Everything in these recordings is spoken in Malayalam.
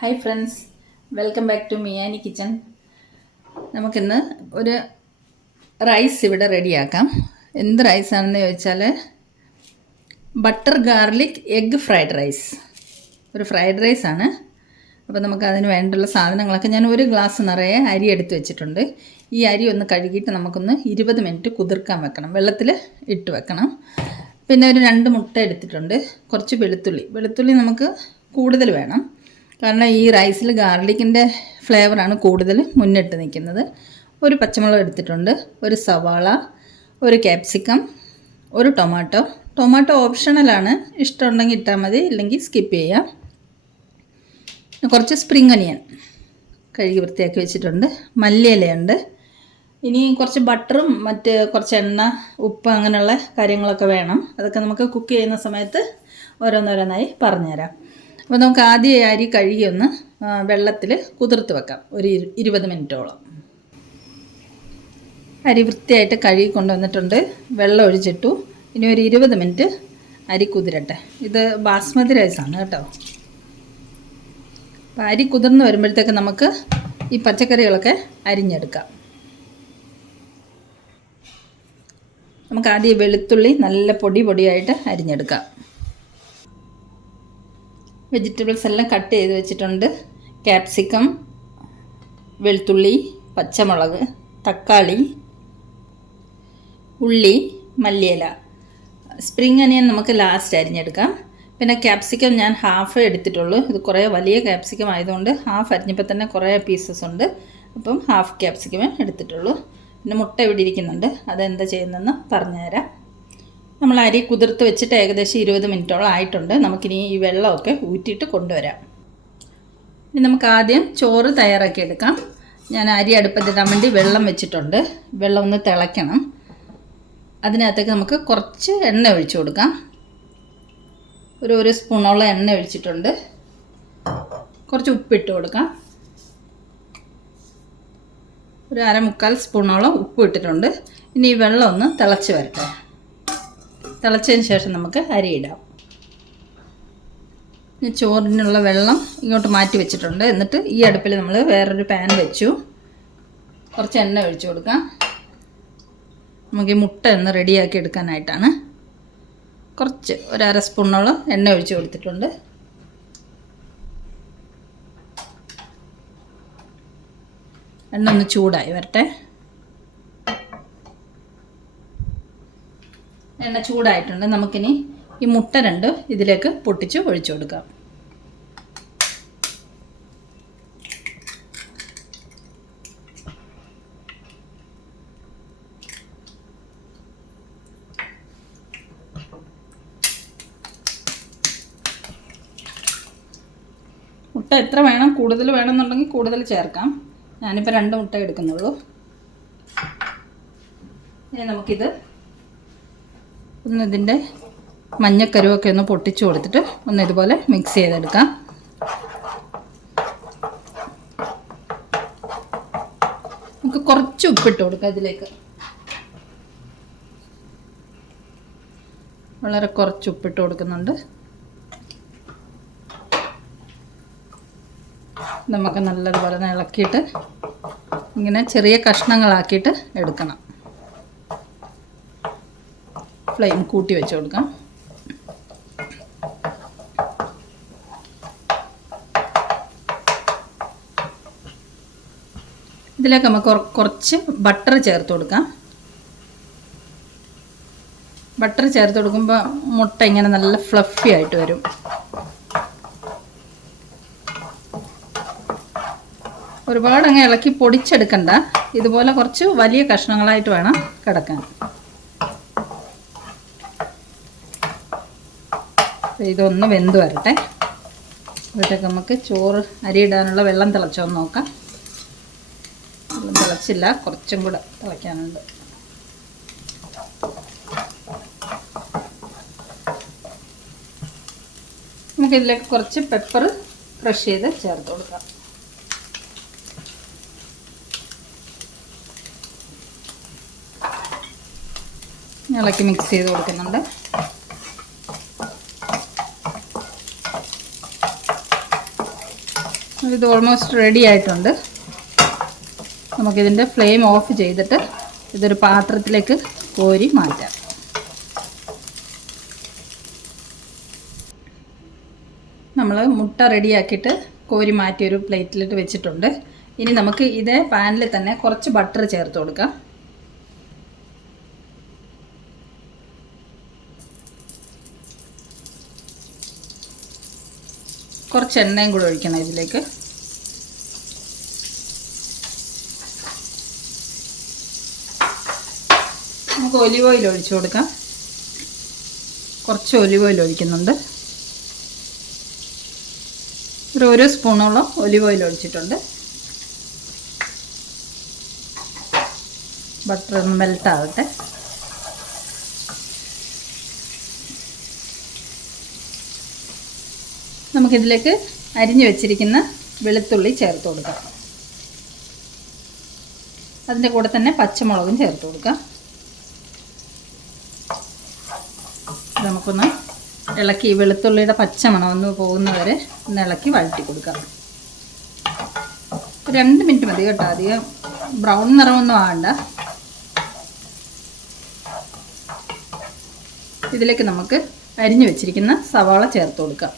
Hi friends, welcome back to Miyani kitchen. നമുക്കിന്ന് ഒരു റൈസ് ഇവിടെ റെഡിയാക്കാം. എന്ത് റൈസാണെന്ന് ചോദിച്ചാൽ butter garlic egg fried rice. ഒരു ഫ്രൈഡ് റൈസാണ്. അപ്പോൾ നമുക്ക് അതിന് വേണ്ടുള്ള സാധനങ്ങളൊക്കെ ഞാൻ ഒരു ഗ്ലാസ് നിറയെ അരി എടുത്ത് വെച്ചിട്ടുണ്ട്. ഈ അരി ഒന്ന് കഴുകിയിട്ട് നമുക്കൊന്ന് 20 മിനിറ്റ് കുതിർക്കാൻ വെക്കണം, വെള്ളത്തിൽ ഇട്ട് വെക്കണം. പിന്നെ ഒരു 2 മുട്ട എടുത്തിട്ടുണ്ട്. കുറച്ച് വെളുത്തുള്ളി നമുക്ക് കൂടുതൽ വേണം, കാരണം ഈ റൈസിൽ ഗാർലിക്കിൻ്റെ ഫ്ലേവറാണ് കൂടുതൽ മുന്നിട്ട് നിൽക്കുന്നത്. ഒരു പച്ചമുളക് എടുത്തിട്ടുണ്ട്, ഒരു സവാള, ഒരു ക്യാപ്സിക്കം, ഒരു ടൊമാറ്റോ ഓപ്ഷണലാണ്, ഇഷ്ടമുണ്ടെങ്കിൽ ഇട്ടാൽ മതി, ഇല്ലെങ്കിൽ സ്കിപ്പ് ചെയ്യാം. കുറച്ച് സ്പ്രിംഗ് ഒനിയൻ കഴുകി വൃത്തിയാക്കി വെച്ചിട്ടുണ്ട്, മല്ലിയിലയുണ്ട്. ഇനി കുറച്ച് ബട്ടറും കുറച്ച് എണ്ണ, ഉപ്പ്, അങ്ങനെയുള്ള കാര്യങ്ങളൊക്കെ വേണം. അതൊക്കെ നമുക്ക് കുക്ക് ചെയ്യുന്ന സമയത്ത് ഓരോന്നോരോന്നായി പറഞ്ഞുതരാം. അപ്പോൾ നമുക്ക് ആദ്യം അരി കഴുകി ഒന്ന് വെള്ളത്തിൽ കുതിർത്ത് വെക്കാം ഒരു 20 മിനിറ്റോളം. അരി വൃത്തിയായിട്ട് കഴുകി കൊണ്ടുവന്നിട്ടുണ്ട്, വെള്ളം ഒഴിച്ചിട്ടു. ഇനി ഒരു 20 മിനിറ്റ് അരി കുതിരട്ടെ. ഇത് ബാസ്മതി റൈസാണ് കേട്ടോ. അപ്പോൾ അരി കുതിർന്ന് വരുമ്പോഴത്തേക്ക് നമുക്ക് ഈ പച്ചക്കറികളൊക്കെ അരിഞ്ഞെടുക്കാം. നമുക്ക് ആദ്യം വെളുത്തുള്ളി നല്ല പൊടിയായിട്ട് അരിഞ്ഞെടുക്കാം. വെജിറ്റബിൾസ് എല്ലാം കട്ട് ചെയ്ത് വെച്ചിട്ടുണ്ട്. ക്യാപ്സിക്കം, വെളുത്തുള്ളി, പച്ചമുളക്, തക്കാളി, ഉള്ളി, മല്ലിയില. സ്പ്രിംഗ് ഒനിയൻ നമുക്ക് ലാസ്റ്റ് അരിഞ്ഞെടുക്കാം. പിന്നെ ക്യാപ്സിക്കം ഞാൻ ഹാഫ് എടുത്തിട്ടുള്ളൂ. ഇത് കുറേ വലിയ ക്യാപ്സിക്കം ആയതുകൊണ്ട് ഹാഫ് അരിഞ്ഞപ്പോൾ തന്നെ കുറേ പീസസ് ഉണ്ട്, അപ്പം ഹാഫ് ക്യാപ്സിക്കമേ എടുത്തിട്ടുള്ളൂ. പിന്നെ മുട്ട ഇവിടെ ഇരിക്കുന്നുണ്ട്, അതെന്താ ചെയ്യുന്നതെന്ന് പറഞ്ഞുതരാം. നമ്മൾ അരി കുതിർത്ത് വെച്ചിട്ട് ഏകദേശം 20 മിനിറ്റോളം ആയിട്ടുണ്ട്. നമുക്കിനി ഈ വെള്ളമൊക്കെ ഊറ്റിയിട്ട് കൊണ്ടുവരാം. ഇനി നമുക്ക് ആദ്യം ചോറ് തയ്യാറാക്കി എടുക്കാം. ഞാൻ അരി അടുപ്പത്തിടാൻ വേണ്ടി വെള്ളം വെച്ചിട്ടുണ്ട്. വെള്ളം ഒന്ന് തിളയ്ക്കണം. അതിനകത്തേക്ക് നമുക്ക് കുറച്ച് എണ്ണ ഒഴിച്ചു കൊടുക്കാം. ഒരു സ്പൂണോളം എണ്ണ ഒഴിച്ചിട്ടുണ്ട്. കുറച്ച് ഉപ്പിട്ട് കൊടുക്കാം. ഒരു 1/4 സ്പൂണോളം ഉപ്പ് ഇട്ടിട്ടുണ്ട്. ഇനി ഈ വെള്ളം ഒന്ന് തിളച്ച് വരട്ടെ. തിളച്ചതിന് ശേഷം നമുക്ക് അരിയിടാം. ചോറിനുള്ള വെള്ളം ഇങ്ങോട്ട് മാറ്റി വെച്ചിട്ടുണ്ട്. എന്നിട്ട് ഈ അടുപ്പിൽ നമ്മൾ വേറൊരു പാൻ വെച്ചു. കുറച്ച് എണ്ണ ഒഴിച്ചു കൊടുക്കാം. നമുക്ക് ഈ മുട്ട ഒന്ന് റെഡിയാക്കി എടുക്കാനായിട്ടാണ്. കുറച്ച് ഒരു 1/2 സ്പൂണോളം എണ്ണ ഒഴിച്ച് കൊടുത്തിട്ടുണ്ട്. എണ്ണ ഒന്ന് ചൂടായി വരട്ടെ. എണ്ണ ചൂടായിട്ടുണ്ട്. നമുക്കിനി ഈ മുട്ട 2 ഇതിലേക്ക് പൊട്ടിച്ച് ഒഴിച്ചു കൊടുക്കാം. മുട്ട എത്ര വേണം, കൂടുതൽ വേണമെന്നുണ്ടെങ്കിൽ കൂടുതൽ ചേർക്കാം. ഞാനിപ്പോൾ 2 മുട്ട എടുക്കുന്നുള്ളൂ. ഇനി നമുക്കിത് ഇതിൻ്റെ മഞ്ഞക്കരുവൊക്കെ ഒന്ന് പൊട്ടിച്ചു കൊടുത്തിട്ട് ഒന്ന് ഇതുപോലെ മിക്സ് ചെയ്തെടുക്കാം. നമുക്ക് കുറച്ച് ഉപ്പിട്ട് കൊടുക്കാം ഇതിലേക്ക്. വളരെ കുറച്ച് ഉപ്പിട്ട് കൊടുക്കുന്നുണ്ട്. നമുക്ക് നല്ലതുപോലെ ഇളക്കിയിട്ട് ഇങ്ങനെ ചെറിയ കഷ്ണങ്ങളാക്കിയിട്ട് എടുക്കണം. ഫ്ലെയിം കൂട്ടി വെച്ച് കൊടുക്കാം. ഇതിലേക്ക് നമുക്ക് കുറച്ച് ബട്ടർ ചേർത്ത് കൊടുക്കാം. ബട്ടർ ചേർത്ത് കൊടുക്കുമ്പോൾ മുട്ട ഇങ്ങനെ നല്ല ഫ്ലഫി ആയിട്ട് വരും. ഒരുപാട് അങ്ങ് ഇളക്കി പൊടിച്ചെടുക്കണ്ട. ഇതുപോലെ കുറച്ച് വലിയ കഷ്ണങ്ങളായിട്ട് വേണം കിടക്കാൻ. ഇതൊന്ന് വെന്ത് വരട്ടെ. ഇവിടേക്ക് നമുക്ക് ചോറ് അരിയിടാനുള്ള വെള്ളം തിളച്ചോന്ന് നോക്കാം. വെള്ളം തിളച്ചില്ല, കുറച്ചും കൂടെ തിളയ്ക്കാനുണ്ട്. നമുക്കിതിലേക്ക് കുറച്ച് പെപ്പർ ക്രഷ് ചെയ്ത് ചേർത്ത് കൊടുക്കാം. ഇളക്കി മിക്സ് ചെയ്ത് കൊടുക്കുന്നുണ്ട്. ഇത് ഓൾമോസ്റ്റ് റെഡി ആയിട്ടുണ്ട്. നമുക്കിതിൻ്റെ ഫ്ലെയിം ഓഫ് ചെയ്തിട്ട് ഇതൊരു പാത്രത്തിലേക്ക് കോരി മാറ്റാം. നമ്മൾ മുട്ട റെഡിയാക്കിയിട്ട് കോരി മാറ്റി ഒരു പ്ലേറ്റിലിട്ട് വെച്ചിട്ടുണ്ട്. ഇനി നമുക്ക് ഇതേ പാനിൽ തന്നെ കുറച്ച് ബട്ടർ ചേർത്ത് കൊടുക്കാം. കുറച്ച് എണ്ണയും കൂടെ ഒഴിക്കണം ഇതിലേക്ക്. നമുക്ക് ഒലിവ് ഓയിൽ ഒഴിച്ചു കൊടുക്കാം. കുറച്ച് ഒലിവ് ഓയിൽ ഒഴിക്കുന്നുണ്ട്. ഒരു സ്പൂണോളം ഒലിവ് ഓയിൽ ഒഴിച്ചിട്ടുണ്ട്. ബട്ടർ ഒന്ന് മെൽറ്റ് ആവട്ടെ. നമുക്കിതിലേക്ക് അരിഞ്ഞു വെച്ചിരിക്കുന്ന വെളുത്തുള്ളി ചേർത്ത് കൊടുക്കാം. അതിൻ്റെ കൂടെ തന്നെ പച്ചമുളകും ചേർത്ത് കൊടുക്കാം. നമുക്കൊന്ന് ഇളക്കി വെളുത്തുള്ളിയുടെ പച്ചമണം ഒന്ന് പോകുന്നവരെ ഒന്ന് ഇളക്കി വഴറ്റി കൊടുക്കാം. 2 മിനിറ്റ് മതി കേട്ടോ, അധികം ബ്രൗൺ നിറമൊന്നും ആവണ്ട. ഇതിലേക്ക് നമുക്ക് അരിഞ്ഞു വെച്ചിരിക്കുന്ന സവാള ചേർത്ത് കൊടുക്കാം.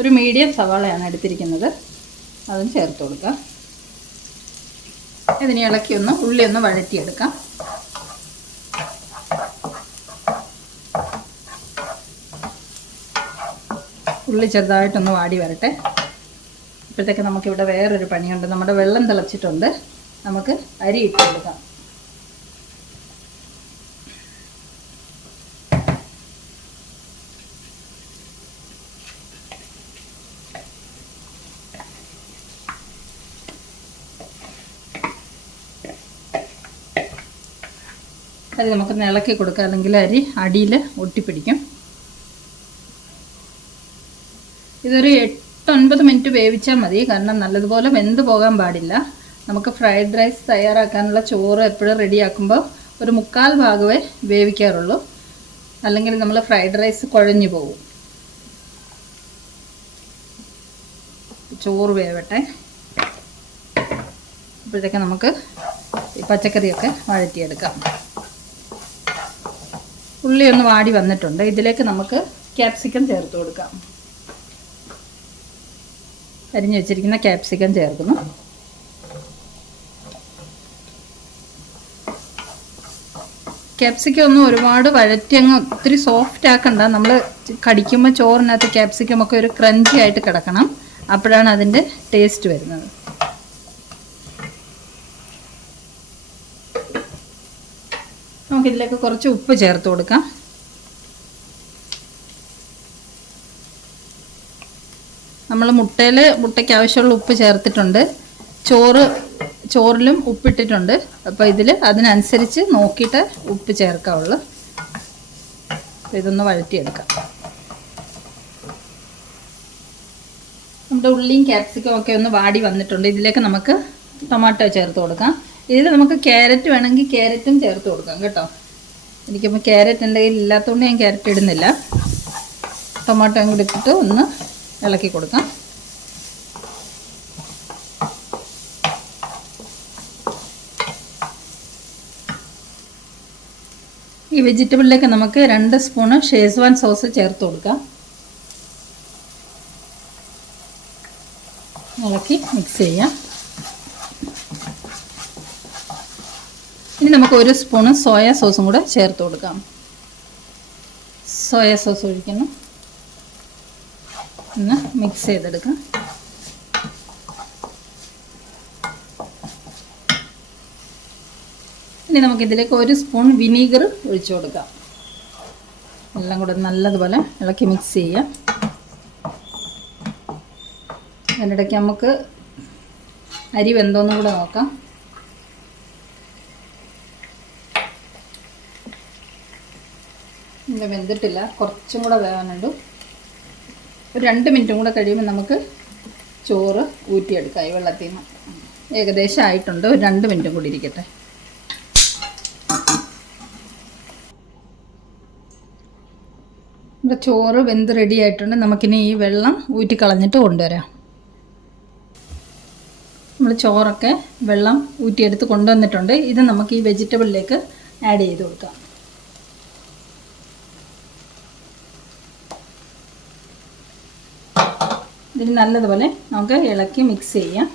ഒരു മീഡിയം സവാളയാണ് എടുത്തിരിക്കുന്നത്, അതും ചേർത്ത് കൊടുക്കാം. ഇതിനെ ഇളക്കി ഉള്ളി ഒന്ന് വഴറ്റിയെടുക്കാം. ഉള്ളി ചെറുതായിട്ടൊന്ന് വാടി വരട്ടെ. ഇപ്പോഴത്തേക്ക് നമുക്കിവിടെ വേറൊരു പണിയുണ്ട്. നമ്മുടെ വെള്ളം തിളച്ചിട്ടുണ്ട്, നമുക്ക് അരി ഇട്ട് കൊടുക്കാം. അരി നമുക്കൊന്ന് ഇളക്കി കൊടുക്കാം, അല്ലെങ്കിൽ അരി അടിയിൽ ഒട്ടിപ്പിടിക്കും. ഇതൊരു 8-9 മിനിറ്റ് വേവിച്ചാൽ മതി, കാരണം നല്ലതുപോലെ വെന്ത് പോകാൻ പാടില്ല. നമുക്ക് ഫ്രൈഡ് റൈസ് തയ്യാറാക്കാനുള്ള ചോറ് എപ്പോഴും റെഡിയാക്കുമ്പോൾ ഒരു 1/4 ഭാഗമേ വേവിക്കാറുള്ളൂ, അല്ലെങ്കിൽ നമ്മൾ ഫ്രൈഡ് റൈസ് കുഴഞ്ഞു പോകും. ചോറ് വേവട്ടെ. അപ്പോഴത്തേക്ക് നമുക്ക് ഈ പച്ചക്കറിയൊക്കെ വഴറ്റിയെടുക്കാം. ഉള്ളി ഒന്ന് വാടി വന്നിട്ടുണ്ട്. ഇതിലേക്ക് നമുക്ക് ക്യാപ്സിക്കം ചേർത്ത് കൊടുക്കാം. അരിഞ്ഞു വെച്ചിരിക്കുന്ന ക്യാപ്സിക്കം ചേർക്കുന്നു. ക്യാപ്സിക്കം ഒന്നും ഒരുപാട് വഴറ്റി അങ്ങ് ഒത്തിരി സോഫ്റ്റ് ആക്കണ്ട. നമ്മൾ കടിക്കുമ്പോൾ ചോറിനകത്ത് ക്യാപ്സിക്കം ഒക്കെ ഒരു ക്രഞ്ചി ആയിട്ട് കിടക്കണം, അപ്പോഴാണ് അതിൻ്റെ ടേസ്റ്റ് വരുന്നത്. നമുക്കിതിലേക്ക് കുറച്ച് ഉപ്പ് ചേർത്ത് കൊടുക്കാം. നമ്മൾ മുട്ടയ്ക്ക് ആവശ്യമുള്ള ഉപ്പ് ചേർത്തിട്ടുണ്ട്. ചോറിലും ഉപ്പിട്ടിട്ടുണ്ട്. അപ്പോൾ ഇതിൽ അതിനനുസരിച്ച് നോക്കിയിട്ട് ഉപ്പ് ചേർക്കാവുള്ളൂ. ഇതൊന്ന് വഴറ്റിയെടുക്കാം. നമ്മുടെ ഉള്ളിയും ക്യാപ്സിക്കം ഒക്കെ ഒന്ന് വാടി വന്നിട്ടുണ്ട്. ഇതിലേക്ക് നമുക്ക് ടൊമാറ്റോ ചേർത്ത് കൊടുക്കാം. ഇതിൽ നമുക്ക് ക്യാരറ്റ് വേണമെങ്കിൽ ക്യാരറ്റും ചേർത്ത് കൊടുക്കാം കേട്ടോ. എനിക്കിപ്പോൾ ക്യാരറ്റ് എൻ്റെ കയ്യിൽ ഇല്ലാത്തതുകൊണ്ട് ഞാൻ ക്യാരറ്റ് ഇടുന്നില്ല. ടൊമാറ്റോ കൂടി ഇട്ടിട്ട് ഒന്ന് ഇളക്കി കൊടുക്കാം. ഈ വെജിറ്റബിളിലേക്ക് നമുക്ക് 2 സ്പൂണ് ഷേസ്വാൻ സോസ് ചേർത്ത് കൊടുക്കാം. ഇളക്കി മിക്സ് ചെയ്യാം. ഇനി നമുക്ക് 1 സ്പൂണ് സോയാ സോസും കൂടെ ചേർത്ത് കൊടുക്കാം. സോയാ സോസ് ഒഴിക്കുന്നു. ഒന്ന് മിക്സ് ചെയ്തെടുക്കാം. ഇനി നമുക്കിതിലേക്ക് 1 സ്പൂൺ വിനീഗർ ഒഴിച്ചു കൊടുക്കാം. എല്ലാം കൂടെ നല്ലതുപോലെ ഇളക്കി മിക്സ് ചെയ്യാം. അതിനിടയ്ക്ക് നമുക്ക് അരി വെന്തോന്നും കൂടെ നോക്കാം. ഇല്ല, വെന്തിട്ടില്ല, കുറച്ചും കൂടെ വേവാനുണ്ട്. ഒരു 2 മിനിറ്റും കൂടെ കഴിയുമ്പോൾ നമുക്ക് ചോറ് ഊറ്റിയെടുക്കാം ഈ വെള്ളത്തിൽ നിന്ന്. ഏകദേശം ആയിട്ടുണ്ട്. ഒരു 2 മിനിറ്റും കൂടി ഇരിക്കട്ടെ. നമ്മുടെ ചോറ് വെന്ത് റെഡി ആയിട്ടുണ്ട്. നമുക്കിനി ഈ വെള്ളം ഊറ്റിക്കളഞ്ഞിട്ട് കൊണ്ടുവരാം. നമ്മൾ ചോറൊക്കെ വെള്ളം ഊറ്റിയെടുത്ത് കൊണ്ടുവന്നിട്ടുണ്ട്. ഇത് നമുക്ക് ഈ വെജിറ്റബിളിലേക്ക് ആഡ് ചെയ്ത് കൊടുക്കാം. ഇതിന് നല്ലതുപോലെ നമുക്ക് ഇളക്കി മിക്സ് ചെയ്യാം.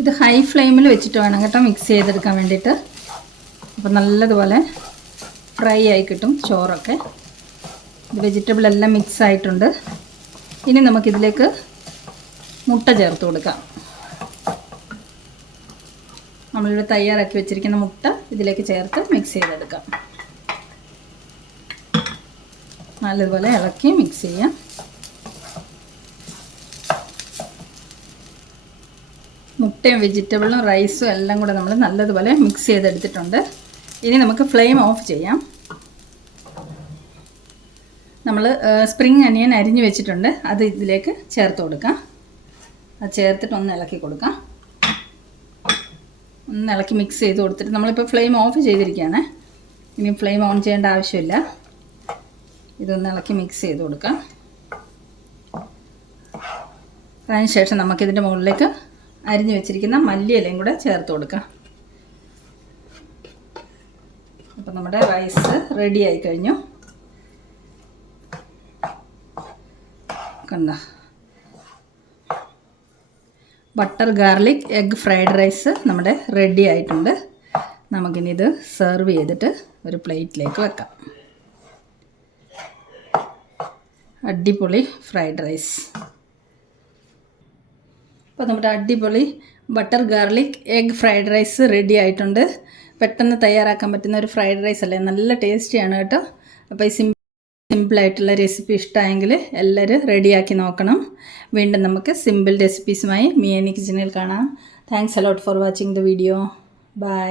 ഇത് ഹൈ ഫ്ലെയിമിൽ വെച്ചിട്ട് വേണം കേട്ടോ മിക്സ് ചെയ്തെടുക്കാൻ വേണ്ടിയിട്ട്. അപ്പോൾ നല്ലതുപോലെ ഫ്രൈ ആയി കിട്ടും ചോറൊക്കെ. ഇത് വെജിറ്റബിൾ എല്ലാം മിക്സ് ആയിട്ടുണ്ട്. ഇനി നമുക്കിതിലേക്ക് മുട്ട ചേർത്ത് കൊടുക്കാം. നമ്മളിവിടെ തയ്യാറാക്കി വെച്ചിരിക്കുന്ന മുട്ട ഇതിലേക്ക് ചേർത്ത് മിക്സ് ചെയ്തെടുക്കാം. നല്ലതുപോലെ ഇളക്കി മിക്സ് ചെയ്യാം. മുട്ടയും വെജിറ്റബിളും റൈസും എല്ലാം കൂടെ നമ്മൾ നല്ലതുപോലെ മിക്സ് ചെയ്തെടുത്തിട്ടുണ്ട്. ഇനി നമുക്ക് ഫ്ലെയിം ഓഫ് ചെയ്യാം. നമ്മൾ സ്പ്രിംഗ് അനിയൻ അരിഞ്ഞ് വെച്ചിട്ടുണ്ട്. അത് ഇതിലേക്ക് ചേർത്ത് കൊടുക്കാം. അത് ചേർത്തിട്ട് ഒന്ന് ഇളക്കി കൊടുക്കാം. ഒന്ന് ഇളക്കി മിക്സ് ചെയ്ത് കൊടുത്തിട്ട് നമ്മളിപ്പോൾ ഫ്ലെയിം ഓഫ് ചെയ്തിരിക്കുകയാണ്. ഇനി ഫ്ലെയിം ഓൺ ചെയ്യേണ്ട ആവശ്യമില്ല. ഇതൊന്ന് ഇളക്കി മിക്സ് ചെയ്ത് കൊടുക്കാം. അതിനുശേഷം നമുക്കിതിൻ്റെ മുകളിലേക്ക് അരിഞ്ഞു വെച്ചിരിക്കുന്ന മല്ലിയിലയും കൂടെ ചേർത്ത് കൊടുക്കാം. അപ്പം നമ്മുടെ റൈസ് റെഡി ആയി കഴിഞ്ഞു. കണ്ട butter garlic egg fried rice നമ്മുടെ റെഡി ആയിട്ടുണ്ട്. നമുക്കിനി ഇത് സെർവ് ചെയ്തിട്ട് ഒരു പ്ലേറ്റിലേക്ക് വെക്കാം. അടിപൊളി ഫ്രൈഡ് റൈസ്. അപ്പോൾ നമ്മുടെ അടിപൊളി butter garlic egg fried rice ready ആയിട്ടുണ്ട്. പെട്ടെന്ന് തയ്യാറാക്കാൻ പറ്റുന്ന ഒരു ഫ്രൈഡ് റൈസ് അല്ലേ, നല്ല ടേസ്റ്റിയാണ് കേട്ടോ. അപ്പോൾ ഈ സിമ്പിളായിട്ടുള്ള റെസിപ്പി ഇഷ്ടമായെങ്കിൽ എല്ലാവരും റെഡിയാക്കി നോക്കണം. വീണ്ടും നമുക്ക് സിമ്പിൾ റെസിപ്പീസുമായി മിയാനി കിച്ചണിൽ കാണാം. Thanks a lot for watching the video. By.